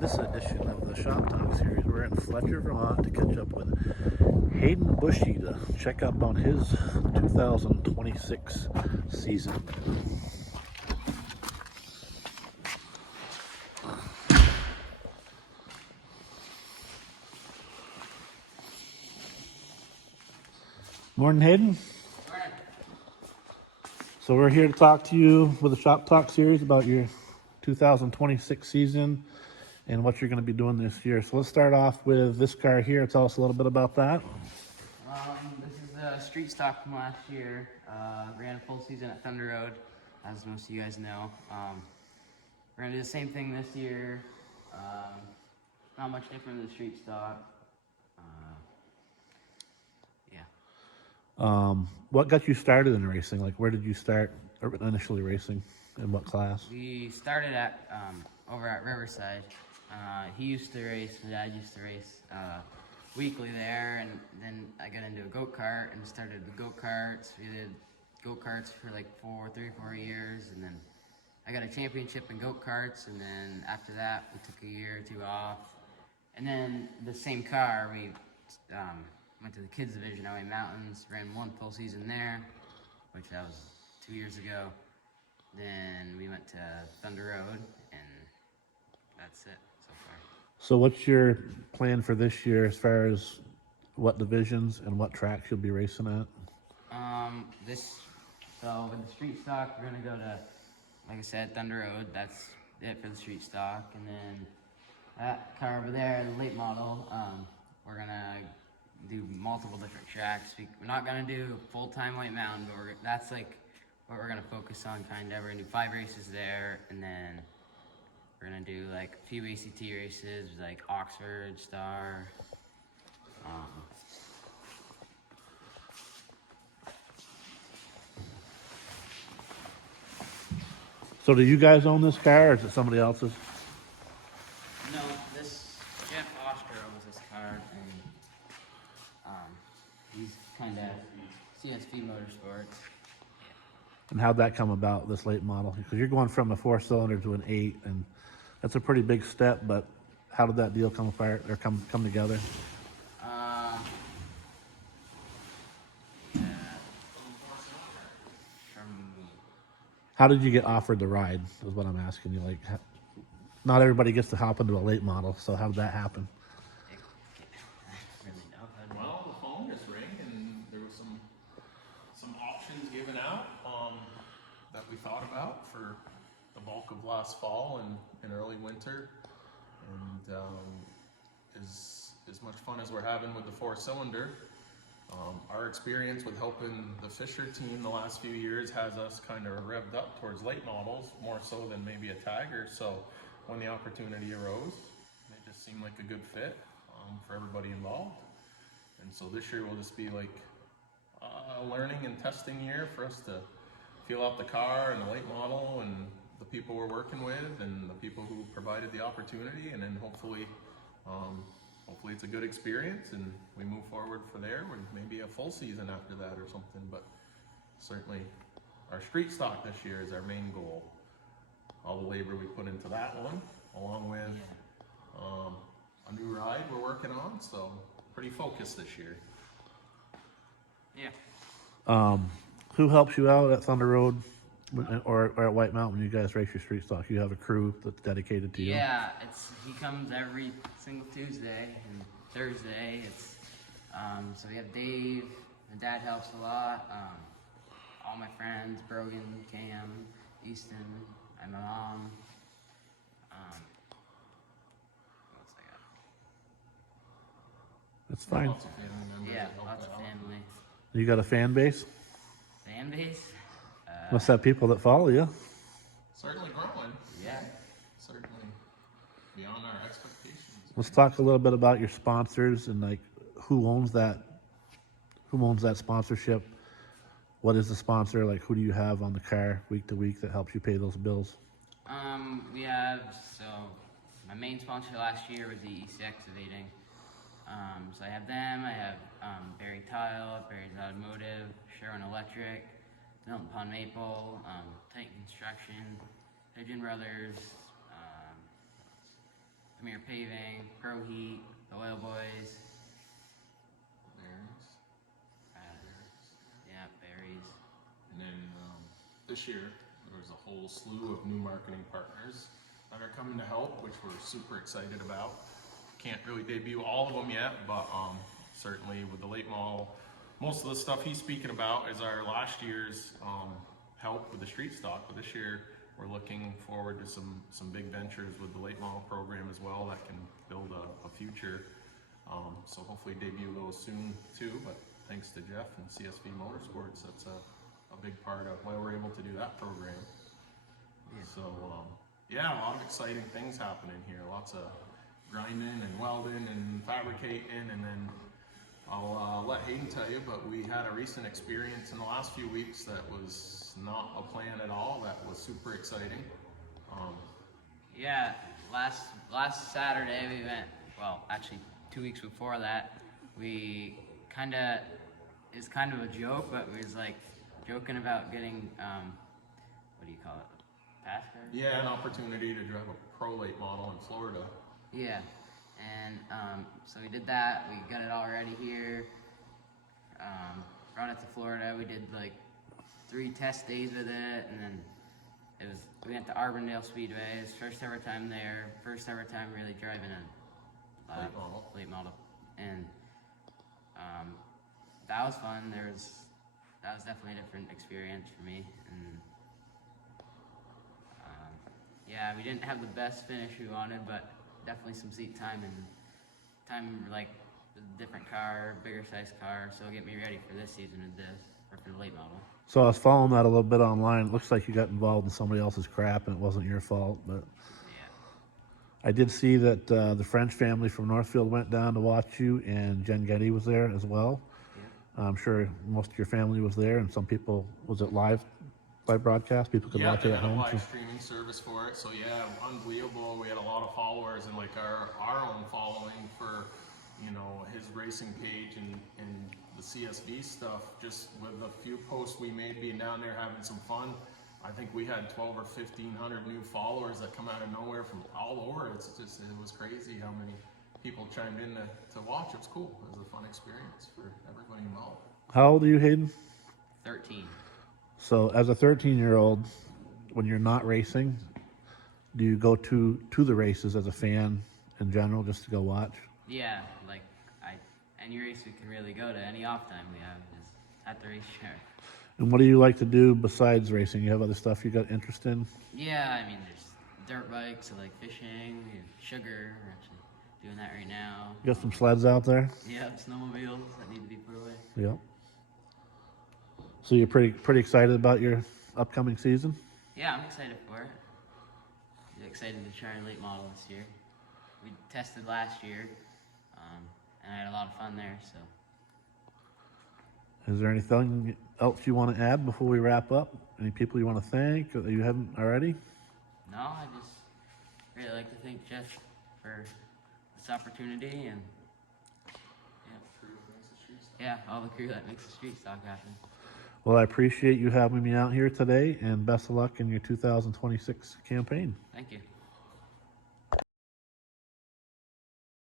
this edition of the Shop Talk series. We're in Fletcher, Vermont to catch up with Hayden Bushey to check up on his 2026 season. Morning, Hayden. Morning. So we're here to talk to you with the Shop Talk series about your 2026 season and what you're going to be doing this year. So let's start off with this car here. Tell us a little bit about that. This is a street stock from last year. Ran a full season at Thunder Road, as most of you guys know. We're gonna do the same thing this year. Not much different than the street stock. What got you started in racing? Like, where did you start initially racing? In what class? We started at over at Riverside. He used to race. My dad used to race weekly there, and then I got into a go-kart and started the go-karts. We did go-karts for like 3 or 4 years, and then I got a championship in go-karts, and then after that we took a year or two off. And then the same car, we went to the kids division, LA Mountains, ran one full season there, which that was 2 years ago. Then we went to Thunder Road, and that's it so far. So what's your plan for this year as far as what divisions and what tracks you'll be racing at? So with the street stock, we're gonna go to, like I said, Thunder Road. That's it for the street stock. And then that car over there, the late model, we're gonna do multiple different tracks. We're not gonna do full-time White Mountain, but that's like what we're gonna focus on, kind of. We're gonna do 5 races there, and then we're gonna do like a few ACT races, like Oxford, Star. So do you guys own this car, or is it somebody else's? No, this Jeff Oster owns this car, and he's kind of CSV Motorsports. And how'd that come about, this late model? Because you're going from a 4-cylinder to an 8, and that's a pretty big step, but how did that deal come apart or come together? How did you get offered the ride, is what I'm asking you. Like, not everybody gets to hop into a late model, so how did that happen? Well, the phone just rang, and there was some options given out that we thought about for the bulk of last fall and early winter. And as much fun as we're having with the 4-cylinder, our experience with helping the Fisher team the last few years has us kind of revved up towards late models, more so than maybe a Tiger. So when the opportunity arose, it just seemed like a good fit for everybody involved. And so this year will just be like a learning and testing year for us to feel out the car and the late model and the people we're working with and the people who provided the opportunity, and then hopefully it's a good experience and we move forward for there with maybe a full season after that or something. But certainly our street stock this year is our main goal. All the labor we put into that one, along with a new ride we're working on, so pretty focused this year. Yeah. Who helps you out at Thunder Road or at White Mountain when you guys race your street stock? You have a crew that's dedicated to you? Yeah, he comes every single Tuesday and Thursday. So we have Dave. My dad helps a lot. All my friends, Brogan, Cam, Easton, and my mom. What else I got? That's fine. Lots of family members Yeah, that help lots of out. family. You got a fan base? Fan base? Must have people that follow you. Certainly growing. Yeah. Certainly beyond our expectations. Let's talk a little bit about your sponsors and like who owns that sponsorship. What is the sponsor? Like, who do you have on the car week to week that helps you pay those bills? We have, so my main sponsor last year was the EC Excavating. So I have them. I have Barry Tile, Barry's Automotive, Sherwin Electric, Milton Pond Maple, Titan Construction, Pigeon Brothers, Premier Paving, Pro Heat, the Oil Boys. There's, Yeah, Berries. and then this year there was a whole slew of new marketing partners that are coming to help, which we're super excited about. Can't really debut all of them yet, but certainly with the late model, most of the stuff he's speaking about is our last year's help with the street stock. But this year we're looking forward to some big ventures with the late model program as well that can build a future. So hopefully debut those soon too. But thanks to Jeff and CSV Motorsports, that's a big part of why we're able to do that program. Yeah. So yeah, a lot of exciting things happening here. Lots of grinding and welding and fabricating, and then I'll let Hayden tell you, but we had a recent experience in the last few weeks that was not a plan at all. That was super exciting. Yeah, last Saturday we went, well, actually 2 weeks before that, it's kind of a joke, but we was like joking about getting, what do you call it, pass card? Yeah, an opportunity to drive a pro late model in Florida. Yeah, and so we did that. We got it all ready here. Brought it to Florida. We did like 3 test days with it, and then we went to Arbondale Speedway. It was first ever time there. First ever time really driving a late model, and that was fun. That was definitely a different experience for me, and yeah, we didn't have the best finish we wanted, but definitely some seat time like a different car, bigger size car, so it'll get me ready for this season with this, or for the late model. So I was following that a little bit online. It looks like you got involved in somebody else's crap and it wasn't your fault, but Yeah. I did see that the French family from Northfield went down to watch you, and Jen Getty was there as well. Yeah. I'm sure most of your family was there, and some people, was it live broadcast? People could watch it they at had a home. live streaming service for it. So yeah, unbelievable. We had a lot of followers, and like our own following for, his racing page and the CSV stuff. Just with a few posts we made, being down there having some fun, I think we had 12 or 1,500 new followers that come out of nowhere from all over. It was crazy how many people chimed in to watch. It was cool. It was a fun experience for everybody involved. How old are you, Hayden? 13. So as a 13-year-old, when you're not racing, do you go to the races as a fan in general just to go watch? Yeah, like any race we can really go to, any off time we have is at the racetrack. And what do you like to do besides racing? You have other stuff you got interest in? Yeah, I mean, there's dirt bikes, I like fishing, sugar. We're actually doing that right now. You got some sleds out there? Yeah, snowmobiles that need to be put away. Yep. So you're pretty excited about your upcoming season? Yeah, I'm excited for it. I'm excited to try a late model this year. We tested last year, and I had a lot of fun there, so. Is there anything else you want to add before we wrap up? Any people you want to thank that you haven't already? No, I just really like to thank Jeff for this opportunity, and yeah, all the crew that makes the street stock happen. Well, I appreciate you having me out here today, and best of luck in your 2026 campaign. Thank you.